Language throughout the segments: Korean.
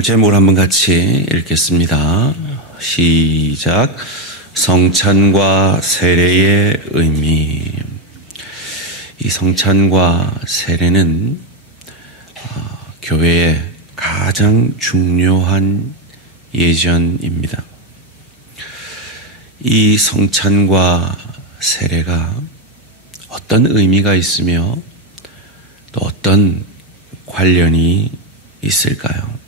오늘 제목을 한번 같이 읽겠습니다. 시작. 성찬과 세례의 의미. 이 성찬과 세례는 교회의 가장 중요한 예전입니다. 이 성찬과 세례가 어떤 의미가 있으며 또 어떤 관련이 있을까요?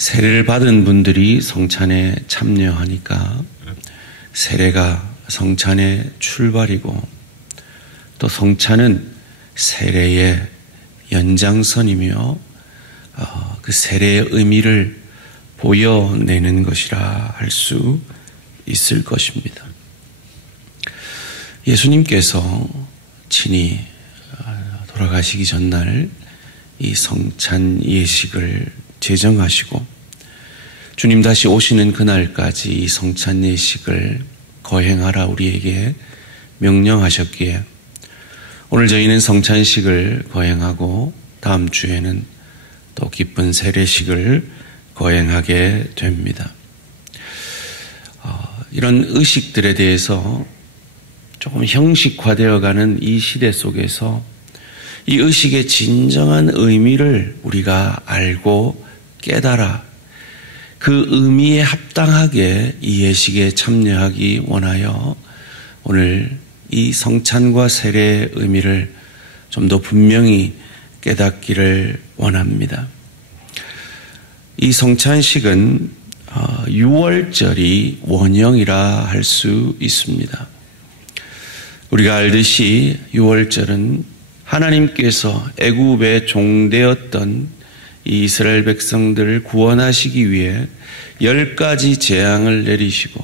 세례를 받은 분들이 성찬에 참여하니까 세례가 성찬의 출발이고 또 성찬은 세례의 연장선이며 그 세례의 의미를 보여내는 것이라 할 수 있을 것입니다. 예수님께서 친히 돌아가시기 전날 이 성찬 예식을 제정하시고 주님 다시 오시는 그날까지 이 성찬 예식을 거행하라 우리에게 명령하셨기에 오늘 저희는 성찬식을 거행하고 다음 주에는 또 기쁜 세례식을 거행하게 됩니다. 이런 의식들에 대해서 조금 형식화되어가는 이 시대 속에서 이 의식의 진정한 의미를 우리가 알고 깨달아 그 의미에 합당하게 이 예식에 참여하기 원하여 오늘 이 성찬과 세례의 의미를 좀 더 분명히 깨닫기를 원합니다. 이 성찬식은 6월절이 원형이라 할 수 있습니다. 우리가 알듯이 6월절은 하나님께서 애굽의 종되었던 이 이스라엘 백성들을 구원하시기 위해 10가지 재앙을 내리시고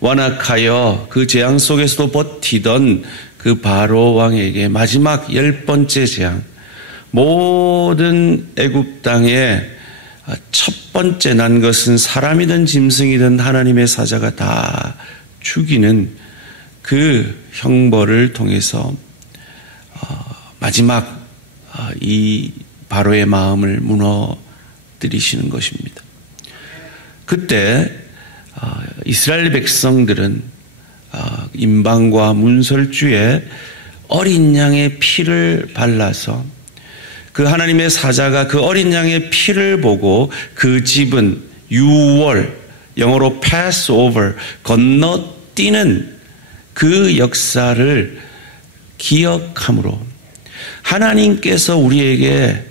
완악하여 그 재앙 속에서도 버티던 그 바로 왕에게 마지막 10번째 재앙, 모든 애굽 땅에 첫 번째 난 것은 사람이든 짐승이든 하나님의 사자가 다 죽이는 그 형벌을 통해서 마지막 이 바로의 마음을 무너뜨리시는 것입니다. 그때 이스라엘 백성들은 임방과 문설주에 어린 양의 피를 발라서 그 하나님의 사자가 그 어린 양의 피를 보고 그 집은 6월, 영어로 Passover, 건너뛰는 그 역사를 기억함으로 하나님께서 우리에게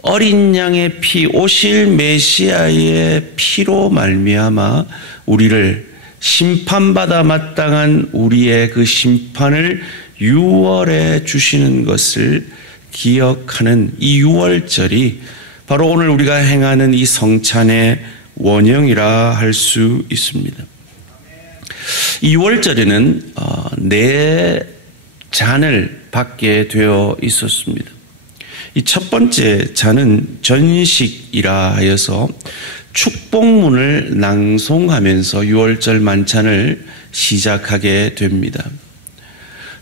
어린 양의 피, 오실 메시아의 피로 말미암아 우리를 심판받아 마땅한 우리의 그 심판을 6월에 주시는 것을 기억하는 이 6월절이 바로 오늘 우리가 행하는 이 성찬의 원형이라 할 수 있습니다. 이 6월절에는 4잔을 받게 되어 있었습니다. 이 첫 번째 잔은 전식이라 하여서 축복문을 낭송하면서 6월절 만찬을 시작하게 됩니다.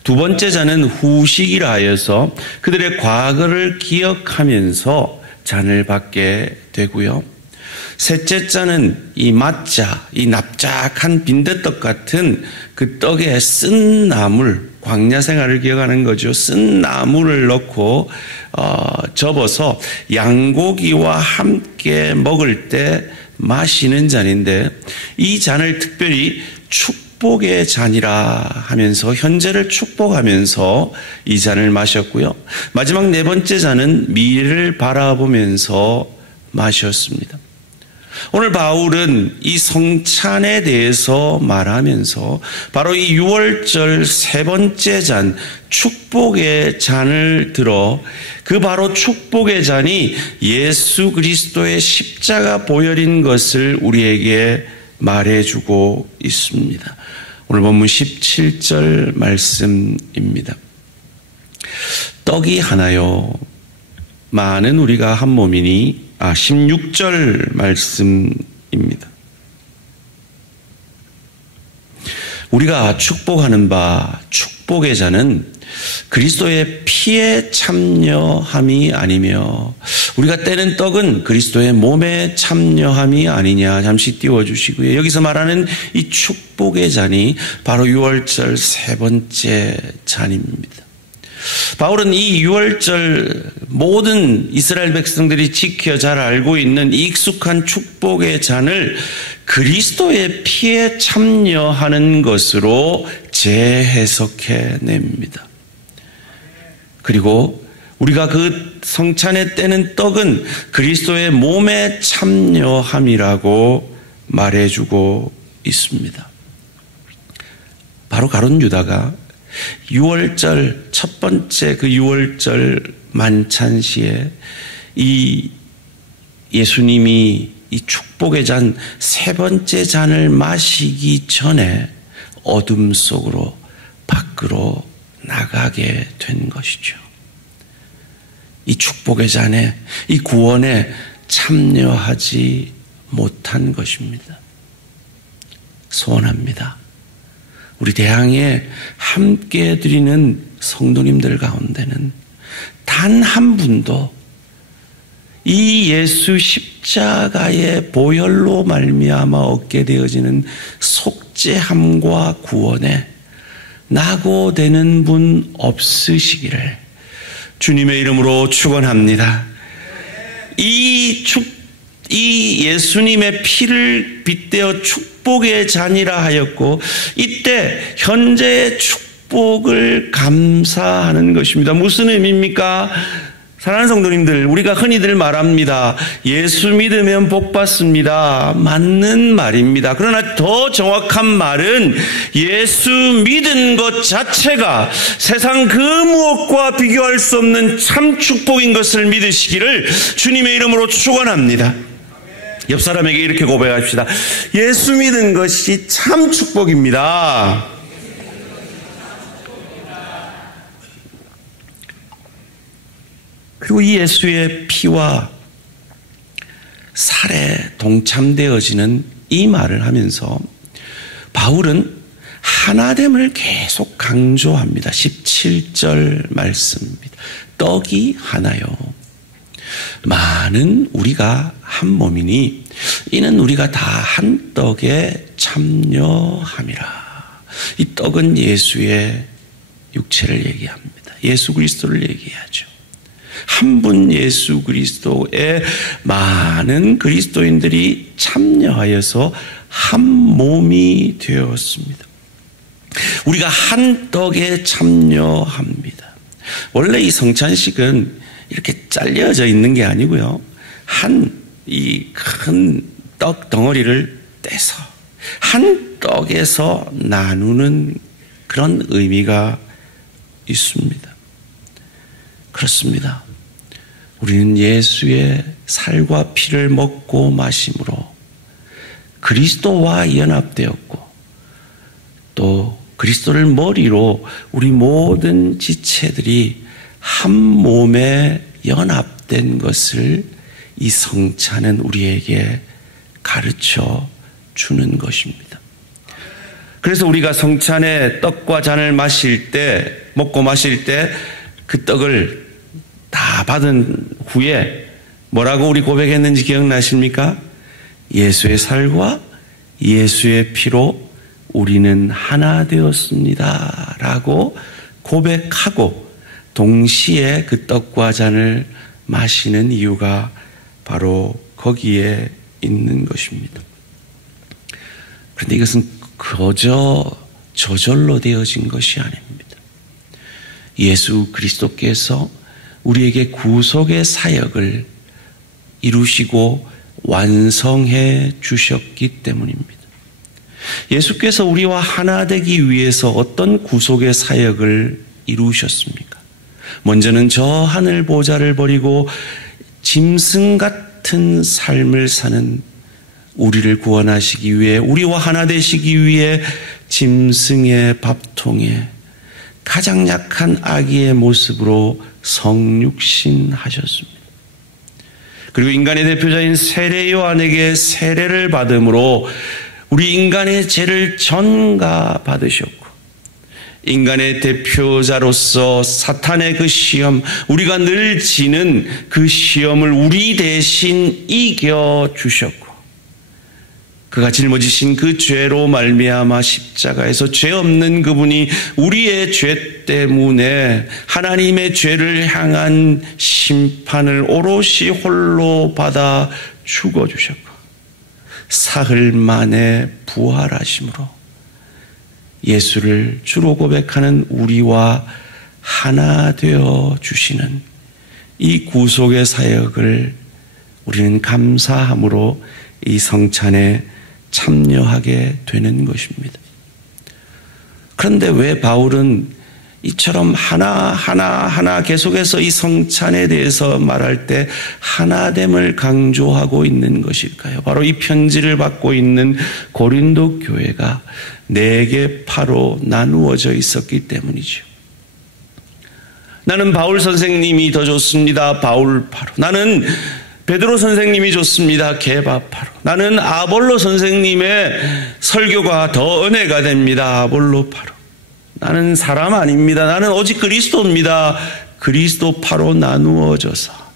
두 번째 잔은 후식이라 하여서 그들의 과거를 기억하면서 잔을 받게 되고요. 셋째 잔은 이 mat자, 이 납작한 빈대떡 같은 그 떡에 쓴 나물, 광야 생활을 기억하는 거죠. 쓴 나물을 넣고 접어서 양고기와 함께 먹을 때 마시는 잔인데 이 잔을 특별히 축복의 잔이라 하면서 현재를 축복하면서 이 잔을 마셨고요. 마지막 네 번째 잔은 미래를 바라보면서 마셨습니다. 오늘 바울은 이 성찬에 대해서 말하면서 바로 이 6월절 세 번째 잔, 축복의 잔을 들어 그 바로 축복의 잔이 예수 그리스도의 십자가 보혈인 것을 우리에게 말해주고 있습니다. 오늘 본문 17절 말씀입니다. 떡이 하나요, 많은 우리가 한 몸이니 16절 말씀입니다. 우리가 축복하는 바 축복의 잔은 그리스도의 피에 참여함이 아니며 우리가 떼는 떡은 그리스도의 몸에 참여함이 아니냐 잠시 띄워주시고요. 여기서 말하는 이 축복의 잔이 바로 유월절 세 번째 잔입니다. 바울은 이 유월절 모든 이스라엘 백성들이 지켜 잘 알고 있는 익숙한 축복의 잔을 그리스도의 피에 참여하는 것으로 재해석해 냅니다. 그리고 우리가 그 성찬에 떼는 떡은 그리스도의 몸에 참여함이라고 말해주고 있습니다. 바로 가룟 유다가 유월절 첫 번째 그 유월절 만찬 시에 이 예수님이 이 축복의 잔 세 번째 잔을 마시기 전에 어둠 속으로 밖으로 나가게 된 것이죠. 이 축복의 잔에 이 구원에 참여하지 못한 것입니다. 소원합니다. 우리 대항에 함께 드리는 성도님들 가운데는 단 한 분도 이 예수 십자가의 보혈로 말미암아 얻게 되어지는 속죄함과 구원에 낙오되는 분 없으시기를 주님의 이름으로 축원합니다. 이 예수님의 피를 빗대어 축복의 잔이라 하였고 이때 현재의 축복을 감사하는 것입니다. 무슨 의미입니까? 사랑하는 성도님들, 우리가 흔히들 말합니다. 예수 믿으면 복 받습니다. 맞는 말입니다. 그러나 더 정확한 말은 예수 믿은 것 자체가 세상 그 무엇과 비교할 수 없는 참 축복인 것을 믿으시기를 주님의 이름으로 축원합니다. 옆 사람에게 이렇게 고백합시다. 예수 믿은 것이 참 축복입니다. 그리고 이 예수의 피와 살에 동참되어지는 이 말을 하면서 바울은 하나됨을 계속 강조합니다. 17절 말씀입니다. 떡이 하나요. 많은 우리가 한 몸이니 이는 우리가 다 한 떡에 참여함이라. 이 떡은 예수의 육체를 얘기합니다. 예수 그리스도를 얘기하죠. 한 분 예수 그리스도에 많은 그리스도인들이 참여하여서 한 몸이 되었습니다. 우리가 한 떡에 참여합니다. 원래 이 성찬식은 이렇게 잘려져 있는 게 아니고요. 이 큰 떡 덩어리를 떼서 한 떡에서 나누는 그런 의미가 있습니다. 그렇습니다. 우리는 예수의 살과 피를 먹고 마심으로 그리스도와 연합되었고 또 그리스도를 머리로 우리 모든 지체들이 한 몸에 연합된 것을 이 성찬은 우리에게 가르쳐 주는 것입니다. 그래서 우리가 성찬에 떡과 잔을 먹고 마실 때 그 떡을 다 받은 후에 뭐라고 우리 고백했는지 기억나십니까? 예수의 살과 예수의 피로 우리는 하나 되었습니다. 라고 고백하고 동시에 그 떡과 잔을 마시는 이유가 바로 거기에 있는 것입니다. 그런데 이것은 그저 저절로 되어진 것이 아닙니다. 예수 그리스도께서 우리에게 구속의 사역을 이루시고 완성해 주셨기 때문입니다. 예수께서 우리와 하나 되기 위해서 어떤 구속의 사역을 이루셨습니까? 먼저는 저 하늘 보좌를 버리고 짐승 같은 삶을 사는 우리를 구원하시기 위해 우리와 하나 되시기 위해 짐승의 밥통에 가장 약한 아기의 모습으로 성육신 하셨습니다. 그리고 인간의 대표자인 세례 요한에게 세례를 받음으로 우리 인간의 죄를 전가 받으셨고 인간의 대표자로서 사탄의 그 시험, 우리가 늘 지는 그 시험을 우리 대신 이겨주셨고, 그가 짊어지신 그 죄로 말미암아 십자가에서 죄 없는 그분이 우리의 죄 때문에 하나님의 죄를 향한 심판을 오롯이 홀로 받아 죽어주셨고, 사흘 만에 부활하심으로 예수를 주로 고백하는 우리와 하나 되어 주시는 이 구속의 사역을 우리는 감사함으로 이 성찬에 참여하게 되는 것입니다. 그런데 왜 바울은 이처럼 하나 계속해서 이 성찬에 대해서 말할 때 하나됨을 강조하고 있는 것일까요? 바로 이 편지를 받고 있는 고린도 교회가 4개 파로 나누어져 있었기 때문이죠. 나는 바울 선생님이 더 좋습니다. 바울 파로. 나는 베드로 선생님이 좋습니다. 게바 파로. 나는 아볼로 선생님의 설교가 더 은혜가 됩니다. 아볼로 파로. 나는 사람 아닙니다. 나는 오직 그리스도입니다. 그리스도 파로 나누어져서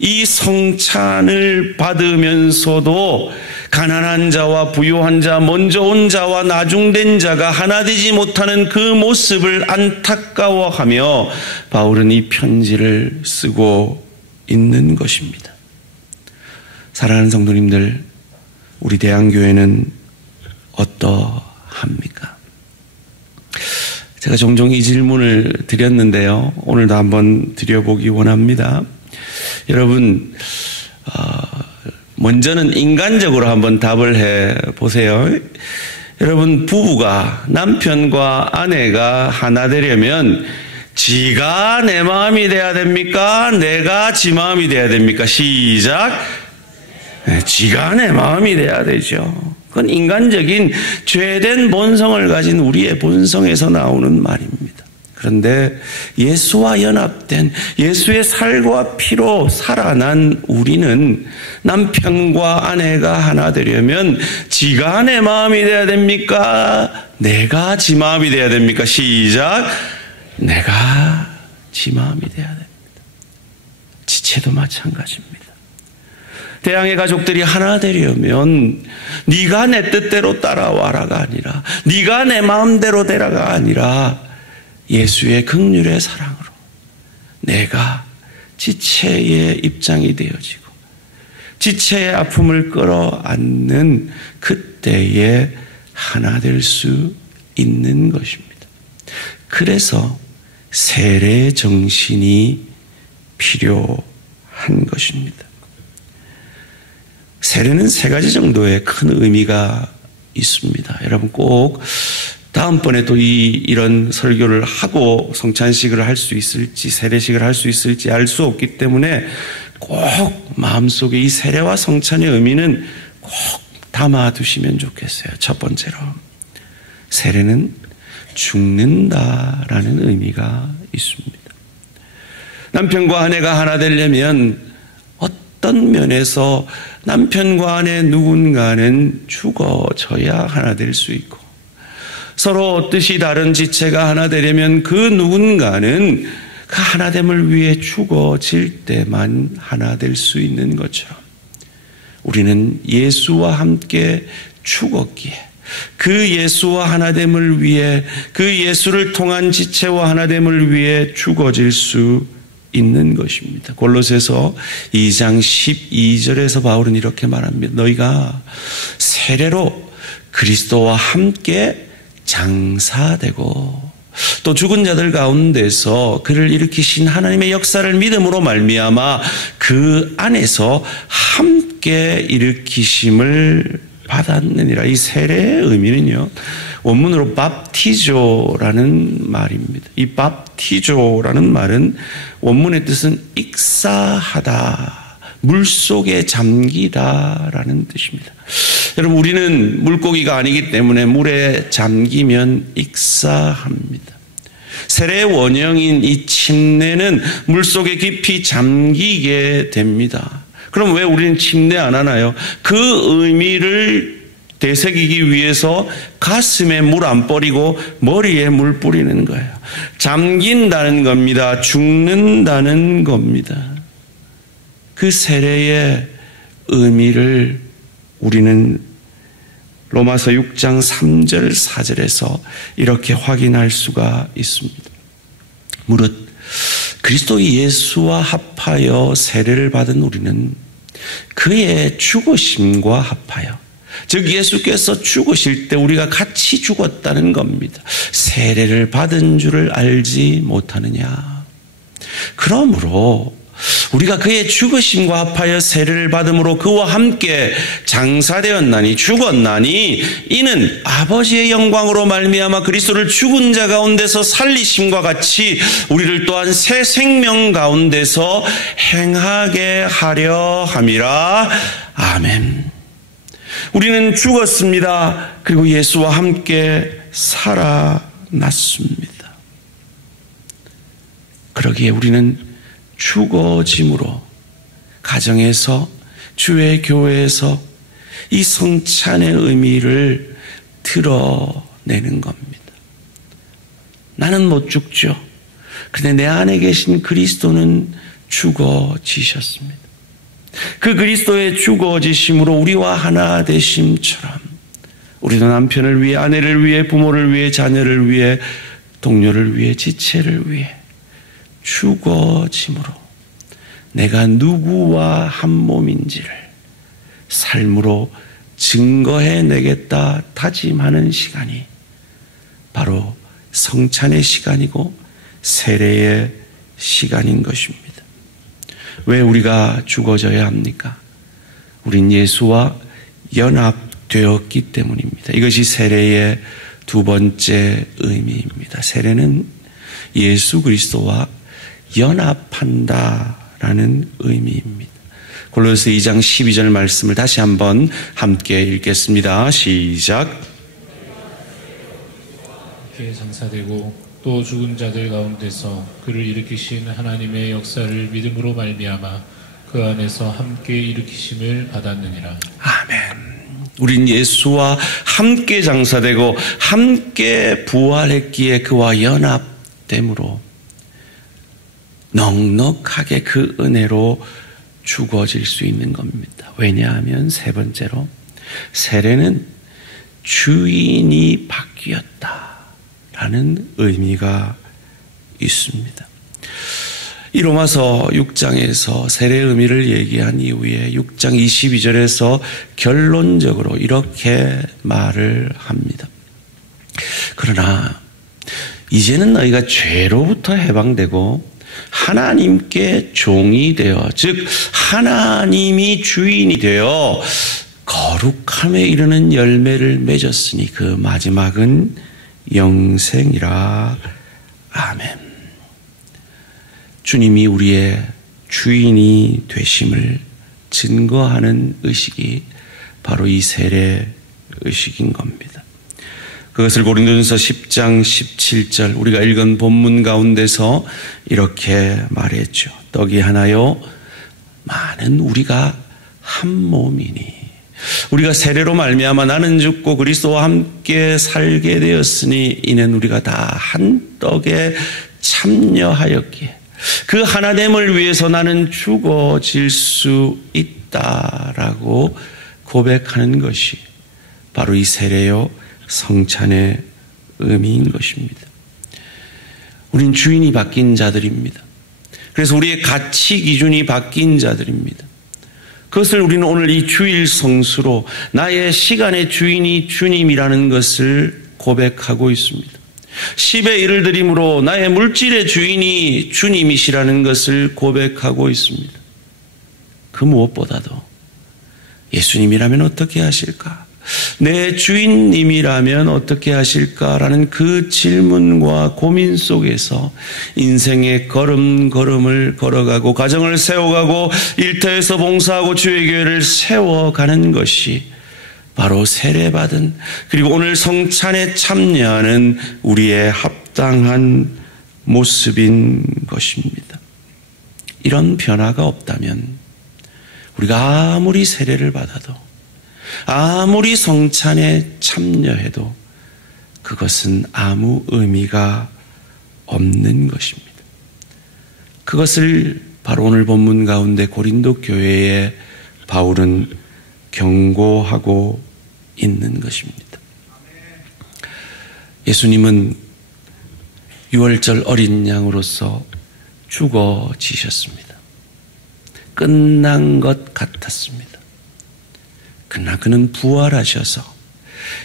이 성찬을 받으면서도 가난한 자와 부유한 자, 먼저 온 자와 나중된 자가 하나 되지 못하는 그 모습을 안타까워하며 바울은 이 편지를 쓰고 있는 것입니다. 사랑하는 성도님들, 우리 대한교회는 어떠합니까? 제가 종종 이 질문을 드렸는데요. 오늘도 한번 드려보기 원합니다. 여러분, 먼저는 인간적으로 한번 답을 해보세요. 여러분, 부부가, 남편과 아내가 하나 되려면 지가 내 마음이 돼야 됩니까? 내가 지 마음이 돼야 됩니까? 시작. 네, 지가 내 마음이 돼야 되죠. 그건 인간적인 죄된 본성을 가진 우리의 본성에서 나오는 말입니다. 그런데 예수와 연합된 예수의 살과 피로 살아난 우리는 남편과 아내가 하나 되려면 지가 내 마음이 돼야 됩니까? 내가 지 마음이 돼야 됩니까? 시작. 내가 지 마음이 돼야 됩니다. 지체도 마찬가지입니다. 대항의 가족들이 하나 되려면 네가 내 뜻대로 따라와라가 아니라, 네가 내 마음대로 되라가 아니라 예수의 긍휼의 사랑으로 내가 지체의 입장이 되어지고 지체의 아픔을 끌어안는 그때에 하나 될 수 있는 것입니다. 그래서 세례 정신이 필요한 것입니다. 세례는 3가지 정도의 큰 의미가 있습니다. 여러분 꼭 다음번에 또 이런 설교를 하고 성찬식을 할 수 있을지, 세례식을 할 수 있을지 알 수 없기 때문에 꼭 마음속에 이 세례와 성찬의 의미는 꼭 담아두시면 좋겠어요. 첫 번째로, 세례는 죽는다라는 의미가 있습니다. 남편과 아내가 하나 되려면 어떤 면에서 남편과 아내 누군가는 죽어져야 하나 될 수 있고, 서로 뜻이 다른 지체가 하나 되려면 그 누군가는 그 하나됨을 위해 죽어질 때만 하나 될 수 있는 것처럼 우리는 예수와 함께 죽었기에 그 예수와 하나됨을 위해, 그 예수를 통한 지체와 하나됨을 위해 죽어질 수 있는 것입니다. 골로새서 2장 12절에서 바울은 이렇게 말합니다. 너희가 세례로 그리스도와 함께 장사되고 또 죽은 자들 가운데서 그를 일으키신 하나님의 역사를 믿음으로 말미암아 그 안에서 함께 일으키심을 받았느니라. 이 세례의 의미는요, 원문으로 밥티조라는 말입니다. 이 밥티조라는 말은 원문의 뜻은 익사하다, 물속에 잠기다라는 뜻입니다. 여러분, 우리는 물고기가 아니기 때문에 물에 잠기면 익사합니다. 세례의 원형인 이 침례는 물속에 깊이 잠기게 됩니다. 그럼 왜 우리는 침례 안 하나요? 그 의미를 되새기기 위해서 가슴에 물 안 뿌리고 머리에 물 뿌리는 거예요. 잠긴다는 겁니다. 죽는다는 겁니다. 그 세례의 의미를 우리는 로마서 6장 3절 4절에서 이렇게 확인할 수가 있습니다. 무릇 그리스도 예수와 합하여 세례를 받은 우리는 그의 죽으심과 합하여, 즉 예수께서 죽으실 때 우리가 같이 죽었다는 겁니다. 세례를 받은 줄을 알지 못하느냐. 그러므로 우리가 그의 죽으심과 합하여 세례를 받음으로 그와 함께 장사되었나니, 죽었나니, 이는 아버지의 영광으로 말미암아 그리스도를 죽은 자 가운데서 살리심과 같이 우리를 또한 새 생명 가운데서 행하게 하려 함이라. 아멘. 우리는 죽었습니다. 그리고 예수와 함께 살아났습니다. 그러기에 우리는 죽어짐으로 가정에서, 주의 교회에서 이 성찬의 의미를 드러내는 겁니다. 나는 못 죽죠. 그런데 내 안에 계신 그리스도는 죽어지셨습니다. 그 그리스도의 죽어지심으로 우리와 하나 되심처럼 우리도 남편을 위해, 아내를 위해, 부모를 위해, 자녀를 위해, 동료를 위해, 지체를 위해 죽어짐으로 내가 누구와 한 몸인지를 삶으로 증거해내겠다 다짐하는 시간이 바로 성찬의 시간이고 세례의 시간인 것입니다. 왜 우리가 죽어져야 합니까? 우린 예수와 연합되었기 때문입니다. 이것이 세례의 두 번째 의미입니다. 세례는 예수 그리스도와 연합한다라는 의미입니다. 골로새 2장 12절 말씀을 다시 한번 함께 읽겠습니다. 시작. 함께 장사되고 또 죽은 자들 가운데서 그를 일으키신 하나님의 역사를 믿음으로 말미암아 그 안에서 함께 일으키심을 받았느니라. 아멘. 우린 예수와 함께 장사되고 함께 부활했기에 그와 연합됨으로 넉넉하게 그 은혜로 죽어질 수 있는 겁니다. 왜냐하면 세 번째로 세례는 주인이 바뀌었다라는 의미가 있습니다. 이 로마서 6장에서 세례의 의미를 얘기한 이후에 6장 22절에서 결론적으로 이렇게 말을 합니다. 그러나 이제는 너희가 죄로부터 해방되고 하나님께 종이 되어, 즉 하나님이 주인이 되어 거룩함에 이르는 열매를 맺었으니 그 마지막은 영생이라. 아멘. 주님이 우리의 주인이 되심을 증거하는 의식이 바로 이 세례 의식인 겁니다. 그것을 고린도전서 10장 17절 우리가 읽은 본문 가운데서 이렇게 말했죠. 떡이 하나요 많은 우리가 한 몸이니, 우리가 세례로 말미암아 나는 죽고 그리스도와 함께 살게 되었으니 이는 우리가 다 한 떡에 참여하였기에 그 하나됨을 위해서 나는 죽어질 수 있다라고 고백하는 것이 바로 이 세례요 성찬의 의미인 것입니다. 우린 주인이 바뀐 자들입니다. 그래서 우리의 가치 기준이 바뀐 자들입니다. 그것을 우리는 오늘 이 주일 성수로 나의 시간의 주인이 주님이라는 것을 고백하고 있습니다. 10의 1을 드림으로 나의 물질의 주인이 주님이시라는 것을 고백하고 있습니다. 그 무엇보다도 예수님이라면 어떻게 하실까? 내 주인님이라면 어떻게 하실까라는 그 질문과 고민 속에서 인생의 걸음걸음을 걸어가고 가정을 세워가고 일터에서 봉사하고 주의 교회를 세워가는 것이 바로 세례받은, 그리고 오늘 성찬에 참여하는 우리의 합당한 모습인 것입니다. 이런 변화가 없다면 우리가 아무리 세례를 받아도, 아무리 성찬에 참여해도 그것은 아무 의미가 없는 것입니다. 그것을 바로 오늘 본문 가운데 고린도 교회에 바울은 경고하고 있는 것입니다. 예수님은 유월절 어린 양으로서 죽어지셨습니다. 끝난 것 같았습니다. 그러나 그는 부활하셔서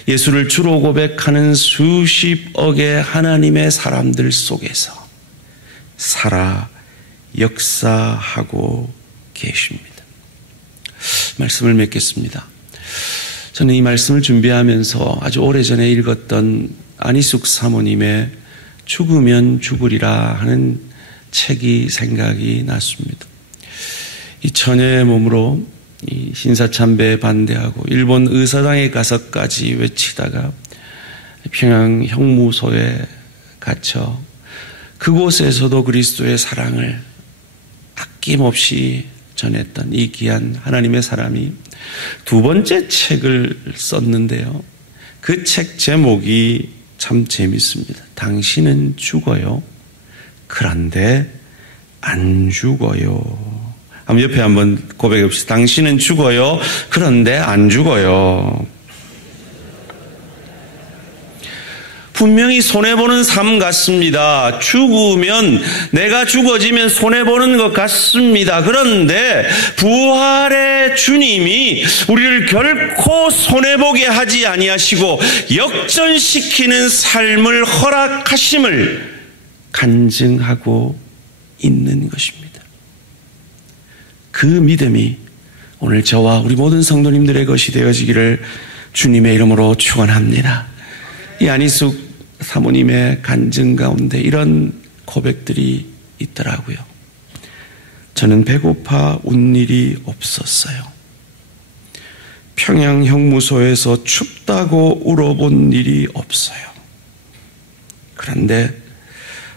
예수를 주로 고백하는 수십억의 하나님의 사람들 속에서 살아 역사하고 계십니다. 말씀을 맺겠습니다. 저는 이 말씀을 준비하면서 아주 오래전에 읽었던 안희숙 사모님의 죽으면 죽으리라 하는 책이 생각이 났습니다. 이 처녀의 몸으로 이 신사참배에 반대하고 일본 의사당에 가서까지 외치다가 평양 형무소에 갇혀 그곳에서도 그리스도의 사랑을 아낌없이 전했던 이 귀한 하나님의 사람이 두 번째 책을 썼는데요. 그 책 제목이 참 재밌습니다. 당신은 죽어요. 그런데 안 죽어요. 옆에 한번 고백해 봅시다. 당신은 죽어요. 그런데 안 죽어요. 분명히 손해보는 삶 같습니다. 죽으면, 내가 죽어지면 손해보는 것 같습니다. 그런데 부활의 주님이 우리를 결코 손해보게 하지 아니하시고 역전시키는 삶을 허락하심을 간증하고 있는 것입니다. 그 믿음이 오늘 저와 우리 모든 성도님들의 것이 되어지기를 주님의 이름으로 축원합니다. 이 안희숙 사모님의 간증 가운데 이런 고백들이 있더라고요. 저는 배고파 운 일이 없었어요. 평양 형무소에서 춥다고 울어본 일이 없어요. 그런데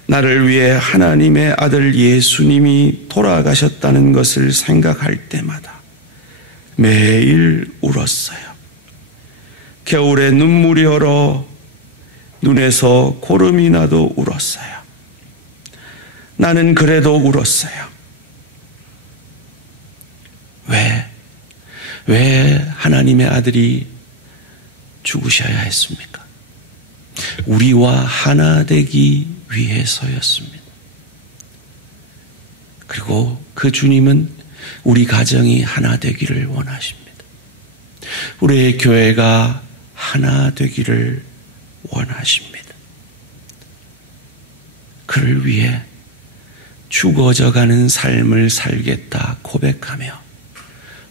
나를 위해 하나님의 아들 예수님이 돌아가셨다는 것을 생각할 때마다 매일 울었어요. 겨울에 눈물이 얼어 눈에서 고름이 나도 울었어요. 나는 그래도 울었어요. 왜 하나님의 아들이 죽으셔야 했습니까? 우리와 하나 되기 위해서였습니다. 그리고 그 주님은 우리 가정이 하나 되기를 원하십니다. 우리의 교회가 하나 되기를 원하십니다. 그를 위해 죽어져가는 삶을 살겠다 고백하며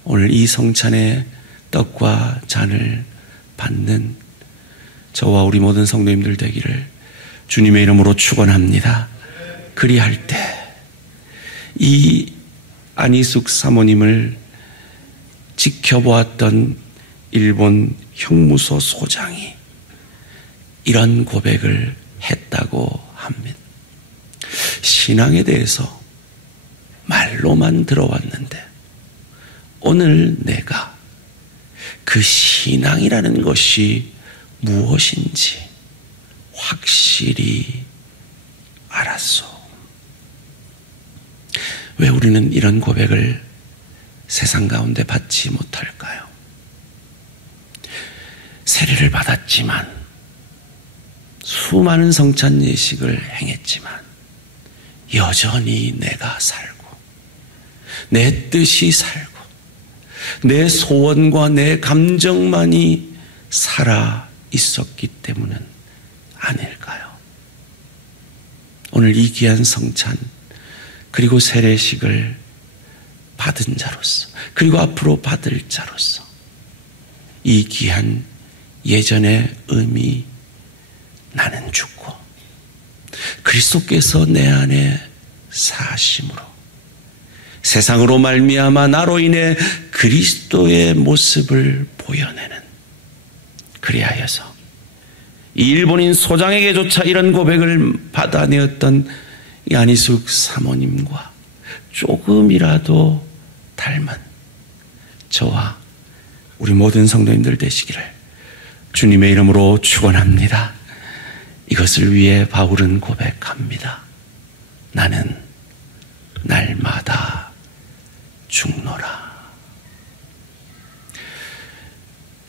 오늘 이 성찬의 떡과 잔을 받는 저와 우리 모든 성도님들 되기를 주님의 이름으로 축원합니다. 그리할 때 이 안희숙 사모님을 지켜보았던 일본 형무소 소장이 이런 고백을 했다고 합니다. 신앙에 대해서 말로만 들어왔는데 오늘 내가 그 신앙이라는 것이 무엇인지 확실히 알았소. 왜 우리는 이런 고백을 세상 가운데 받지 못할까요? 세례를 받았지만 수많은 성찬 예식을 행했지만 여전히 내가 살고 내 뜻이 살고 내 소원과 내 감정만이 살아 있었기 때문은 아닐까요? 오늘 이 귀한 성찬 그리고 세례식을 받은 자로서 그리고 앞으로 받을 자로서 이 귀한 예전의 의미 나는 죽고 그리스도께서 내 안에 사심으로 세상으로 말미암아 나로 인해 그리스도의 모습을 보여내는 그리하여서 이 일본인 소장에게조차 이런 고백을 받아내었던 이 안희숙 사모님과 조금이라도 닮은 저와 우리 모든 성도님들 되시기를 주님의 이름으로 축원합니다. 이것을 위해 바울은 고백합니다. 나는 날마다 죽노라.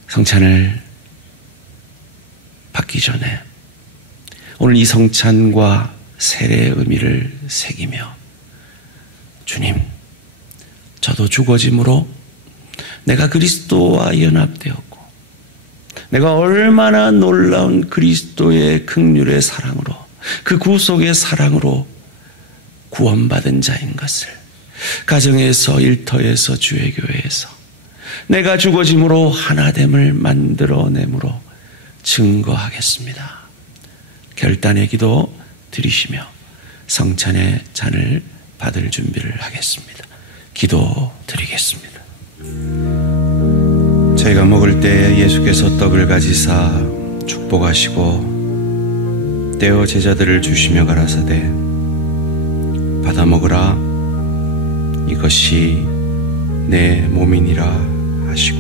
성찬을 받기 전에 오늘 이 성찬과 세례의 의미를 새기며 주님, 저도 죽어짐으로 내가 그리스도와 연합되었고 내가 얼마나 놀라운 그리스도의 긍휼의 사랑으로 그 구속의 사랑으로 구원받은 자인 것을 가정에서 일터에서 주의 교회에서 내가 죽어짐으로 하나됨을 만들어내므로 증거하겠습니다. 결단의 기도 드리시며 성찬의 잔을 받을 준비를 하겠습니다. 기도 드리겠습니다. 저희가 먹을 때 예수께서 떡을 가지사 축복하시고 떼어 제자들을 주시며 가라사대 받아 먹으라 이것이 내 몸이니라 하시고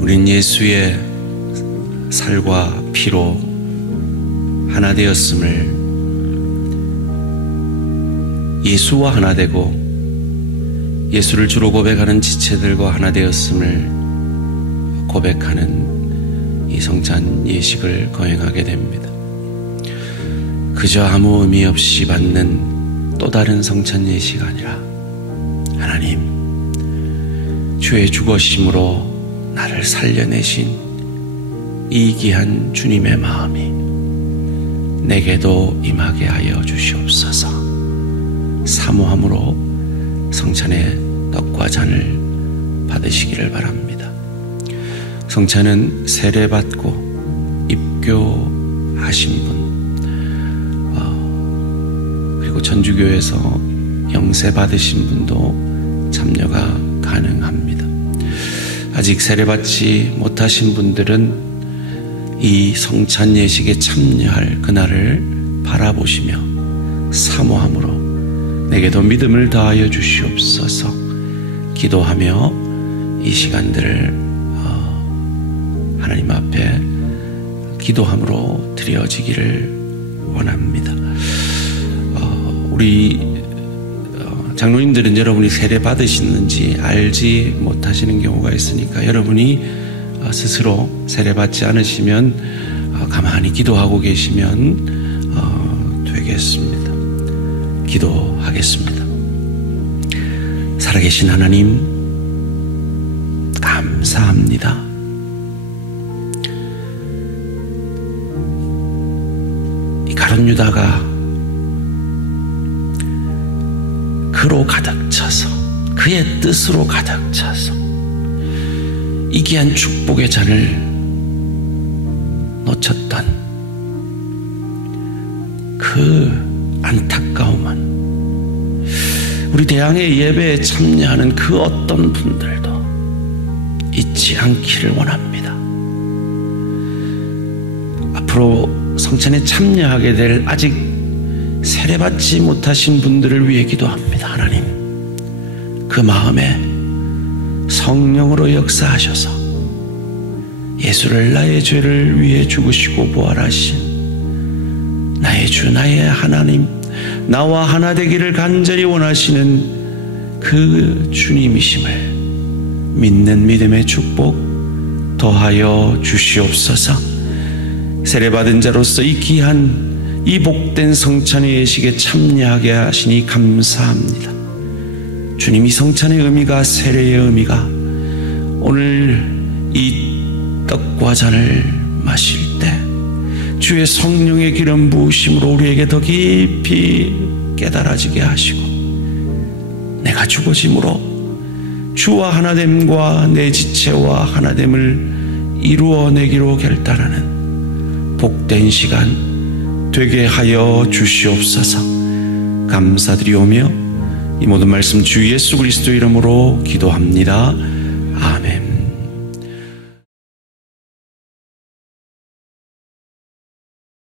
우린 예수의 살과 피로 하나 되었음을 예수와 하나 되고 예수를 주로 고백하는 지체들과 하나 되었음을 고백하는 이 성찬 예식을 거행하게 됩니다. 그저 아무 의미 없이 받는 또 다른 성찬 예식 아니라 하나님 주의 죽으심으로 나를 살려내신 이 귀한 주님의 마음이 내게도 임하게 하여 주시옵소서. 사모함으로 성찬의 떡과 잔을 받으시기를 바랍니다. 성찬은 세례받고 입교하신 분 그리고 전주교에서 영세 받으신 분도 참여가 가능합니다. 아직 세례받지 못하신 분들은 이 성찬 예식에 참여할 그날을 바라보시며 사모함으로 내게도 믿음을 다하여 주시옵소서 기도하며 이 시간들을 하나님 앞에 기도함으로 드려지기를 원합니다. 우리 장로님들은 여러분이 세례 받으시는지 알지 못하시는 경우가 있으니까 여러분이 스스로 세례 받지 않으시면 가만히 기도하고 계시면 되겠습니다. 기도하겠습니다. 살아계신 하나님 감사합니다. 이 가룟 유다가 그로 가득 차서 그의 뜻으로 가득 차서 이 귀한 축복의 잔을 놓쳤던 그 안타까움은 우리 대항의 예배에 참여하는 그 어떤 분들도 잊지 않기를 원합니다. 앞으로 성찬에 참여하게 될 아직 세례받지 못하신 분들을 위해 기도합니다. 하나님, 그 마음에 성령으로 역사하셔서 예수를 나의 죄를 위해 죽으시고 부활하신 나의 주 나의 하나님, 나와 하나 되기를 간절히 원하시는 그 주님이심을 믿는 믿음의 축복 더하여 주시옵소서. 세례받은 자로서 이 귀한 이 복된 성찬의 예식에 참여하게 하시니 감사합니다. 주님, 이 성찬의 의미가, 세례의 의미가 오늘 이 떡과 잔을 마실 때 주의 성령의 기름 부으심으로 우리에게 더 깊이 깨달아지게 하시고 내가 죽어짐으로 주와 하나됨과 내 지체와 하나됨을 이루어내기로 결단하는 복된 시간 되게 하여 주시옵소서. 감사드리오며 이 모든 말씀 주 예수 그리스도 이름으로 기도합니다.